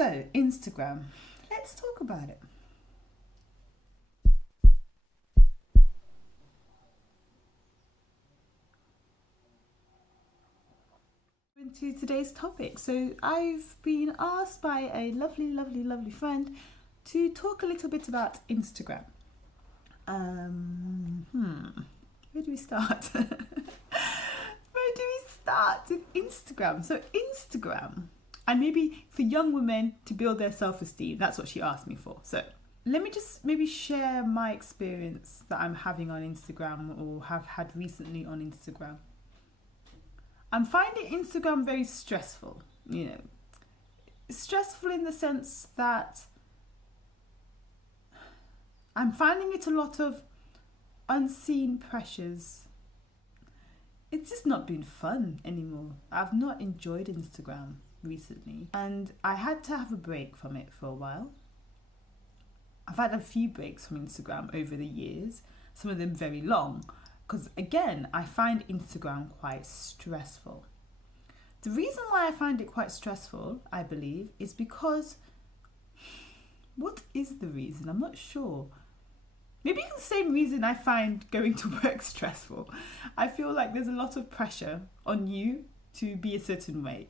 So, Instagram. Let's talk about it. Into today's topic. So, I've been asked by a lovely friend to talk a little bit about Instagram. Where do we start? Where do we start with Instagram? So, Instagram, and maybe for young women to build their self-esteem. That's what she asked me for. So let me just maybe share my experience that I'm having on Instagram or have had recently on Instagram. I'm finding Instagram very stressful, stressful in the sense that I'm finding it a lot of unseen pressures. It's just not been fun anymore. I've not enjoyed Instagram recently, and I had to have a break from it for a while. I've had a few breaks from Instagram over the years, some of them very long, because again, I find Instagram quite stressful. The reason why I find it quite stressful, I believe, is because, what is the reason? I'm not sure. Maybe it's the same reason I find going to work stressful. I feel like there's a lot of pressure on you to be a certain way.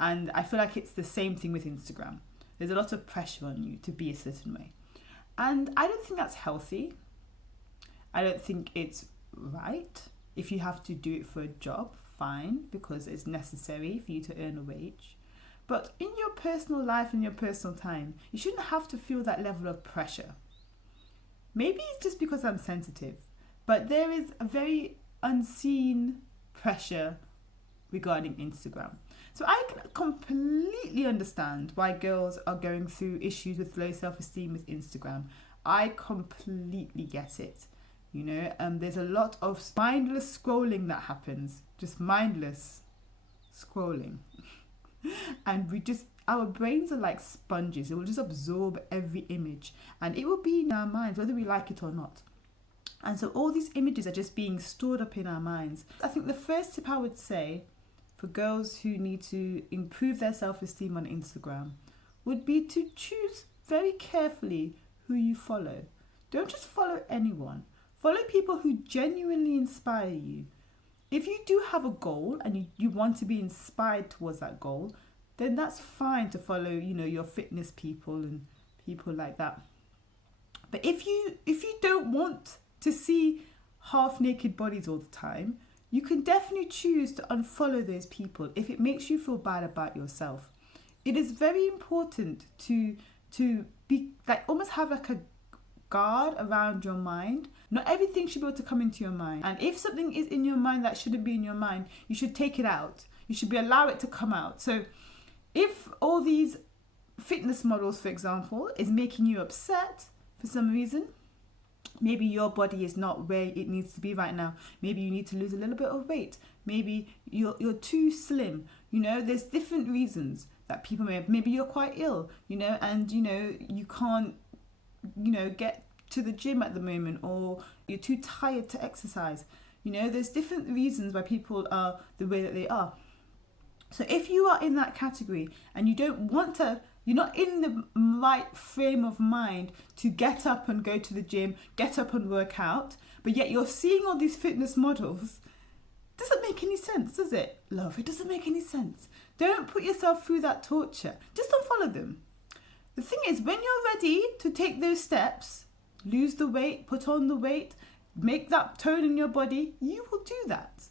And I feel like it's the same thing with Instagram. There's a lot of pressure on you to be a certain way. And I don't think that's healthy. I don't think it's right. If you have to do it for a job, fine, because it's necessary for you to earn a wage. But in your personal life and your personal time, you shouldn't have to feel that level of pressure. Maybe it's just because I'm sensitive, but there is a very unseen pressure regarding Instagram. So I can completely understand why girls are going through issues with low self-esteem with Instagram. I completely get it. There's a lot of mindless scrolling that happens, just mindless scrolling. And our brains are like sponges. It will just absorb every image and it will be in our minds whether we like it or not. And so all these images are just being stored up in our minds. I think the first tip I would say for girls who need to improve their self-esteem on Instagram would be to choose very carefully who you follow. Don't just follow anyone. Follow people who genuinely inspire you. If you do have a goal and you want to be inspired towards that goal, then that's fine to follow, your fitness people and people like that. But if you don't want to see half naked bodies all the time, you can definitely choose to unfollow those people if it makes you feel bad about yourself. It is very important to be almost have a guard around your mind. Not everything should be able to come into your mind. And if something is in your mind that shouldn't be in your mind, you should take it out. You should allow it to come out. So if all these fitness models, for example, is making you upset for some reason, maybe your body is not where it needs to be right now. Maybe you need to lose a little bit of weight. Maybe you're too slim. There's different reasons that people may have. Maybe you're quite ill, and you can't, get to the gym at the moment, or you're too tired to exercise. There's different reasons why people are the way that they are. So if you are in that category and you don't want to, you're not in the right frame of mind to get up and go to the gym, get up and work out, but yet you're seeing all these fitness models, doesn't make any sense, does it? Love, it doesn't make any sense. Don't put yourself through that torture. Just unfollow them. The thing is, when you're ready to take those steps, lose the weight, put on the weight, make that tone in your body, you will do that.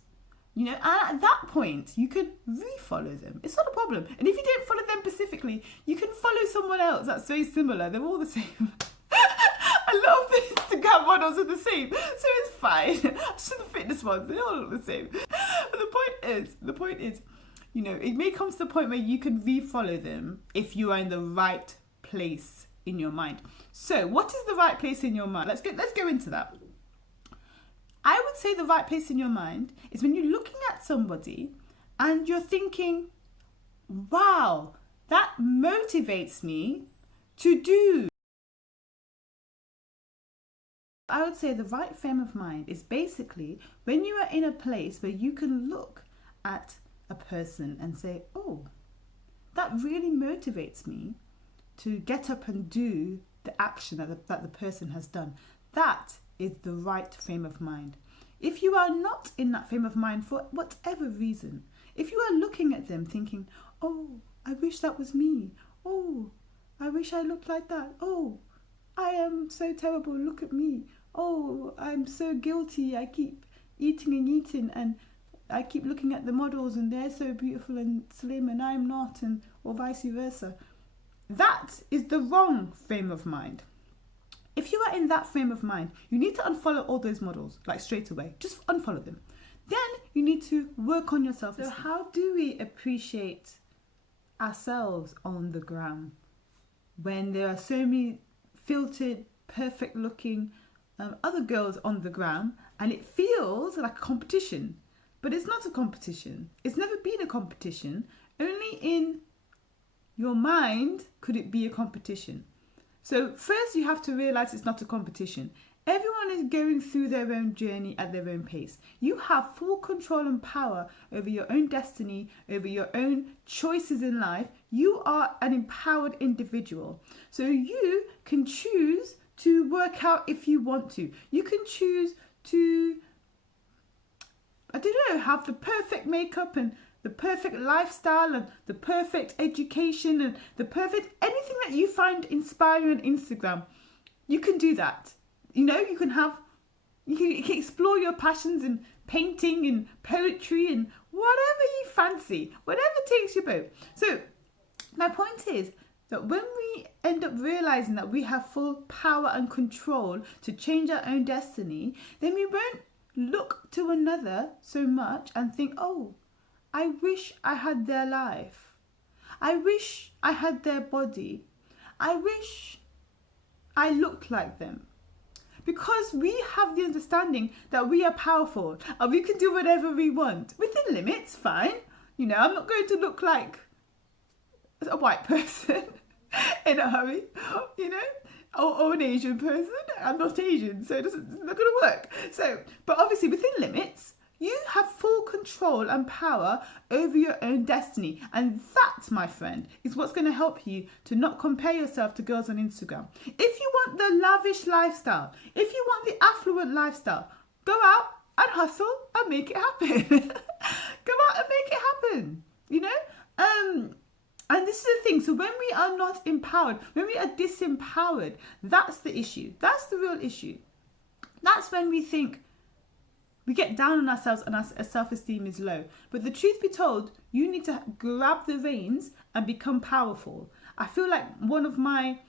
And at that point, you could refollow them. It's not a problem. And if you don't follow them specifically, you can follow someone else that's very similar. They're all the same. A lot of the Instagram models are the same, so it's fine. Just the fitness ones, they all look the same. But the point is, it may come to the point where you can refollow them if you are in the right place in your mind. So, what is the right place in your mind? Let's go into that. I would say the right place in your mind is when you're looking at somebody and you're thinking, wow, that motivates me to do. I would say the right frame of mind is basically when you are in a place where you can look at a person and say, oh, that really motivates me to get up and do the action that the person has done. That is the right frame of mind. If you are not in that frame of mind for whatever reason, if you are looking at them thinking, oh, I wish that was me. Oh, I wish I looked like that. Oh, I am so terrible. Look at me. Oh, I'm so guilty. I keep eating and I keep looking at the models and they're so beautiful and slim and I'm not, and or vice versa. That is the wrong frame of mind. If you are in that frame of mind, you need to unfollow all those models, like straight away. Just unfollow them. Then you need to work on yourself. So how do we appreciate ourselves on the gram when there are so many filtered, perfect looking other girls on the gram, and it feels like a competition? But it's not a competition. It's never been a competition. Only in your mind could it be a competition. So first you have to realize it's not a competition. Everyone is going through their own journey at their own pace. You have full control and power over your own destiny, over your own choices in life. You are an empowered individual. So you can choose to work out if you want to. You can choose to, I don't know, have the perfect makeup and the perfect lifestyle and the perfect education and the perfect anything that you find inspiring on Instagram. You can do that. You know, you can explore your passions in painting and poetry and whatever you fancy, whatever takes your boat. So my point is that when we end up realizing that we have full power and control to change our own destiny, then we won't look to another so much and think, oh, I wish I had their life. I wish I had their body. I wish I looked like them. Because we have the understanding that we are powerful and we can do whatever we want. Within limits, fine. You know, I'm not going to look like a white person in a hurry, you know, or an Asian person. I'm not Asian, so it's not going to work. So, but obviously within limits, you have full control and power over your own destiny. And that, my friend, is what's going to help you to not compare yourself to girls on Instagram. If you want the lavish lifestyle, if you want the affluent lifestyle, go out and hustle and make it happen. Go out and make it happen, you know? And this is the thing. So when we are not empowered, when we are disempowered, that's the issue. That's the real issue. That's when we think, we get down on ourselves and our self-esteem is low. But the truth be told, you need to grab the reins and become powerful. I feel like one of my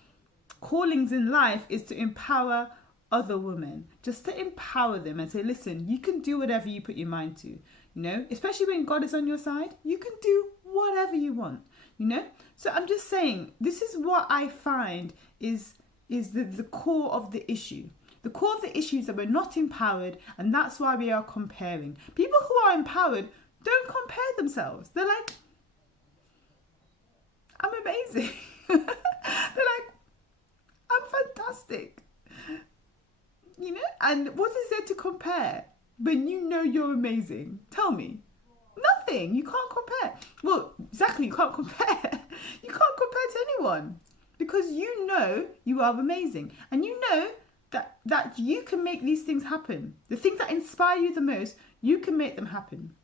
callings in life is to empower other women. Just to empower them and say, listen, you can do whatever you put your mind to. You know, especially when God is on your side, you can do whatever you want. You know? So I'm just saying, this is what I find is the core of the issue. The core of the issue is that we're not empowered, and that's why we are comparing. People who are empowered don't compare themselves. They're like, I'm amazing. They're like, I'm fantastic. You know? And what is there to compare when you know you're amazing? Tell me. Nothing. You can't compare. Well, exactly, you can't compare. You can't compare to anyone because you know you are amazing, and you know that you can make these things happen. The things that inspire you the most, you can make them happen.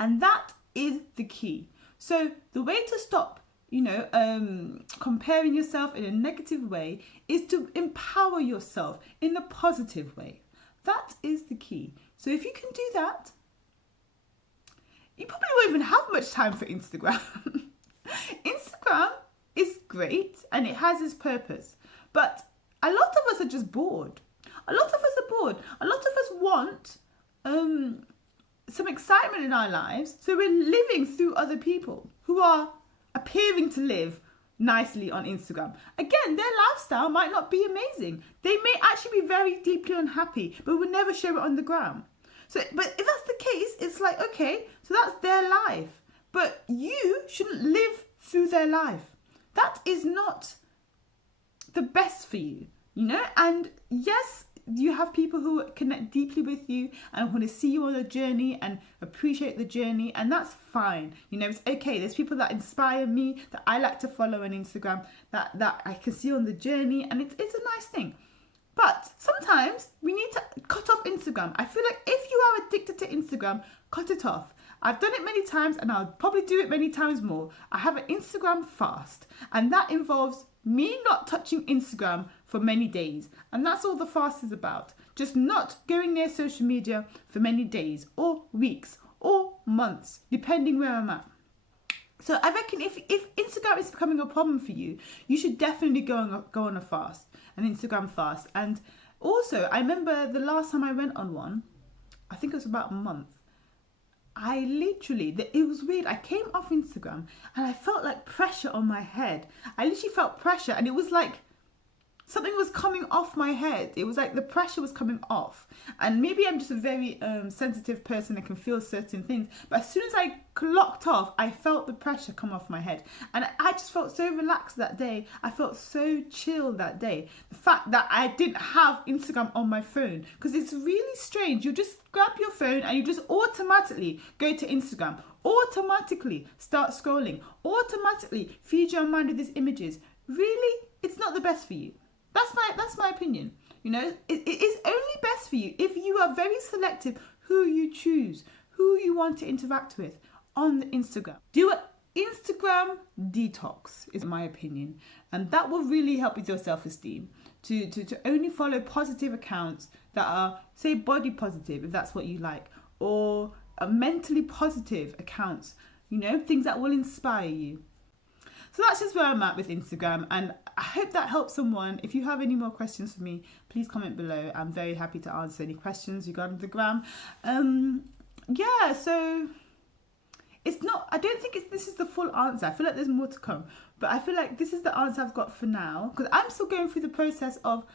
And that is the key. So the way to stop, you know, comparing yourself in a negative way is to empower yourself in a positive way. That is the key. So if you can do that, you probably won't even have much time for Instagram. Instagram is great and it has its purpose, but a lot of us are just bored. A lot of us are bored. A lot of us want some excitement in our lives. So we're living through other people who are appearing to live nicely on Instagram. Again, their lifestyle might not be amazing. They may actually be very deeply unhappy, but will never show it on the gram. So, but if that's the case, it's like, okay, so that's their life. But you shouldn't live through their life. That is not the best for you, you know? And yes, you have people who connect deeply with you and want to see you on a journey and appreciate the journey, and that's fine. You know, it's okay. There's people that inspire me that I like to follow on Instagram that I can see on the journey, and it's a nice thing. But sometimes we need to cut off Instagram. I feel like if you are addicted to Instagram, cut it off. I've done it many times and I'll probably do it many times more. I have an Instagram fast, and that involves me not touching Instagram for many days. And that's all the fast is about. Just not going near social media for many days or weeks or months, depending where I'm at. So I reckon if Instagram is becoming a problem for you, you should definitely go on a fast, an Instagram fast. And also, I remember the last time I went on one, I think it was about a month. It was weird. I came off Instagram and I felt like pressure on my head. I literally felt pressure, and it was like something was coming off my head. It was like the pressure was coming off. And maybe I'm just a very sensitive person and can feel certain things. But as soon as I clocked off, I felt the pressure come off my head. And I just felt so relaxed that day. I felt so chill that day. The fact that I didn't have Instagram on my phone. Because it's really strange. You just grab your phone and you just automatically go to Instagram. Automatically start scrolling. Automatically feed your mind with these images. Really? It's not the best for you. That's my opinion. You know, it is only best for you if you are very selective who you choose, who you want to interact with on the Instagram. Do an Instagram detox, is my opinion. And that will really help with your self-esteem. To only follow positive accounts that are, say, body positive, if that's what you like, or mentally positive accounts, you know, things that will inspire you. So that's just where I'm at with Instagram, and I hope that helps someone. If you have any more questions for me, please comment below. I'm very happy to answer any questions regarding the gram. So it's not, I don't think this is the full answer. I feel like there's more to come, but I feel like this is the answer I've got for now, because I'm still going through the process of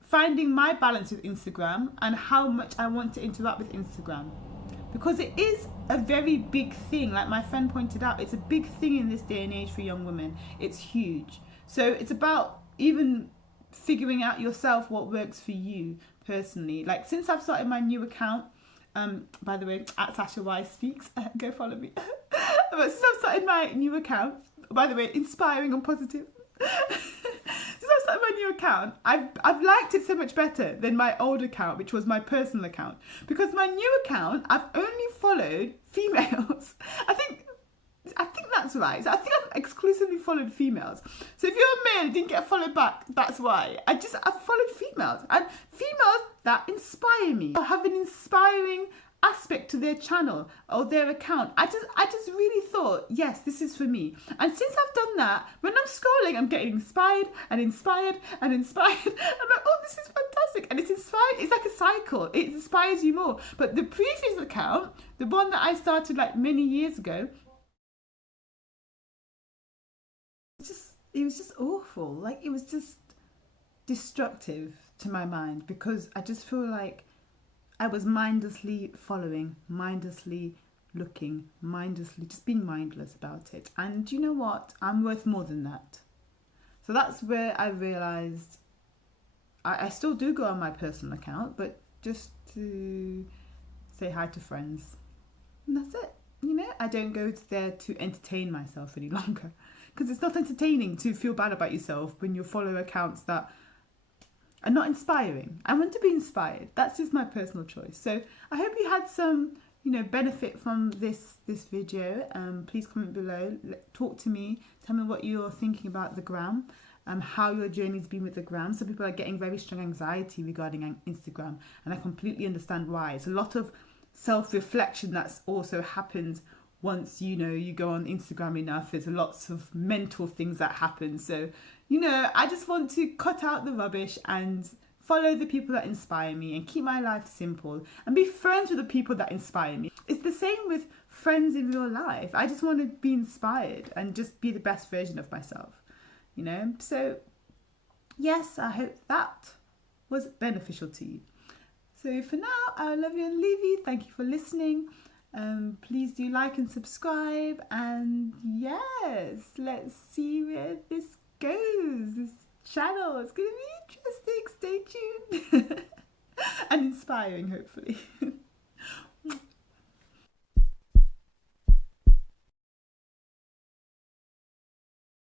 finding my balance with Instagram and how much I want to interact with Instagram. Because it is a very big thing, like my friend pointed out, it's a big thing in this day and age for young women. It's huge. So it's about even figuring out yourself what works for you personally. Like since I've started my new account, by the way, at Sasha Y Speaks, go follow me. But since I've started my new account, by the way, inspiring and positive. Since I've started my new account, I've liked it so much better than my old account, which was my personal account. Because my new account, I've only followed females. I think that's right. So I think I've exclusively followed females. So if you're a male and didn't get followed back, that's why. I've followed females. And females that inspire me, or have an inspiring aspect to their channel or their account. I just really thought, yes, this is for me. And since I've done that, when I'm scrolling, I'm getting inspired and inspired and inspired. I'm like, oh, this is fantastic. And it's inspired. It's like a cycle. It inspires you more. But the previous account, the one that I started like many years ago, it was just awful. Like, it was just destructive to my mind, because I just feel like I was mindlessly following, mindlessly looking, mindlessly just being mindless about it. And you know what? I'm worth more than that. So that's where I realised I still do go on my personal account, but just to say hi to friends. And that's it. You know, I don't go there to entertain myself any longer, because it's not entertaining to feel bad about yourself when you follow accounts that are not inspiring. I want to be inspired. That's just my personal choice. So I hope you had some, benefit from this video. Please comment below. Talk to me. Tell me what you're thinking about the gram. How your journey's been with the gram. Some people are getting very strong anxiety regarding Instagram, and I completely understand why. It's a lot of self-reflection that's also happens once you go on Instagram enough. There's lots of mental things that happen. So I just want to cut out the rubbish and follow the people that inspire me and keep my life simple and be friends with the people that inspire me. It's the same with friends in real life. I just want to be inspired and just be the best version of myself, So yes, I hope that was beneficial to you. So for now, I love you and leave you. Thank you for listening. Please do like and subscribe. And yes, let's see where this goes. This channel is going to be interesting. Stay tuned. and inspiring, hopefully.